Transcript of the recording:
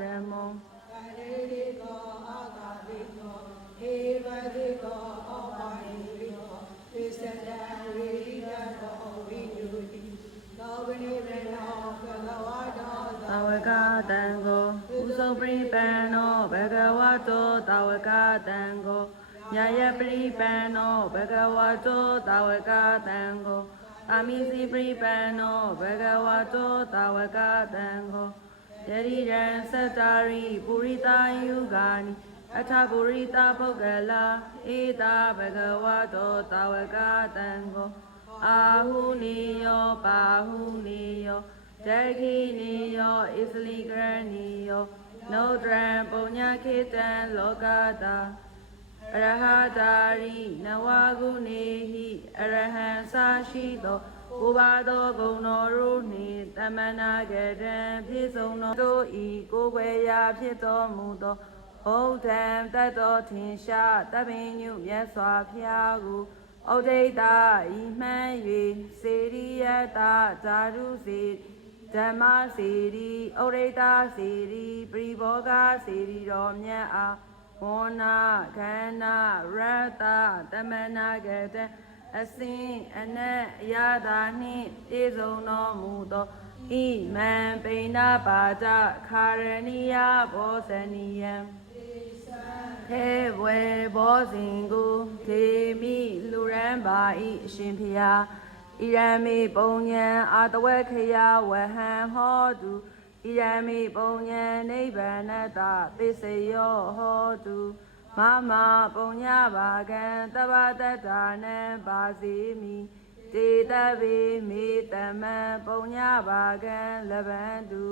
ဓမ္မောကာရေရိကောအာကာတိကောဟေဝတိကောဩပါယိကောသစ္စတံဝိရိယကောဝိညုတိသောဗနိဗ္ဗာနောဘဂဝါတောသဝကတံကိုဥစုပရိပန္နောဘဂဝတောသဝကတံကိုညာယပရိပန္နောဘဂဝတောသဝကတံကိုအာမိစီပရိပန္နောဘဂဝတောသဝကတံကိုယရိရံသတ္တာရိပုရိတာယုဂာနိအထပုရိတာပုဂ္ဂလာဧတာဘဂဝတောသဝကတံကိုအာဟုနိယောပါဟုနိယောတခိနိယောဣသလိကရဏီယောနုဒရံပုညခေတံလောကတာအရဟတာရိနဝဂုနေဟိအရဟံသာရှိသောကိုပါသောဂုဏ်တော်တို့နှင့်တမနာကတံဖြစ်ဆုံးသောတို့ဤကိုယ်ွယ်ရာဖြစ်တော်မူသောဘုဒ္ဓံတတ်တော်ထင်ရှားတပင်ညုမြတ်စွာဘုရားကိုဩဒိတာဤမှန်၍စေရိယတာဇာတုစေဓမ္မစေရီဩဒိတာစေရီပရိဘောဂစေရီတော်မြတ်အားဘောနာခန္ဓာရတ္တတမနာကတံအစင်အနက်အရသာနှင့်ပြည့်စုံတော်မူသောဣမံပိဏပါဒခာရဏီယဘောဇနိယံဟေဝေဘောဇင်ကိုဒေမိလူရန်ပါဤအရှင်ဖျားဣရမေပုံညံအာတဝေခယဝဟံဟောတုဣရမေပုံညံနိဗ္ဗာနတပစ္စယောဟောတုမမပုံညပါကံတဗ္ဗတတ္ထာနံပါစီမိတေတဗေမေတမံပုံညပါကံလဗန္တု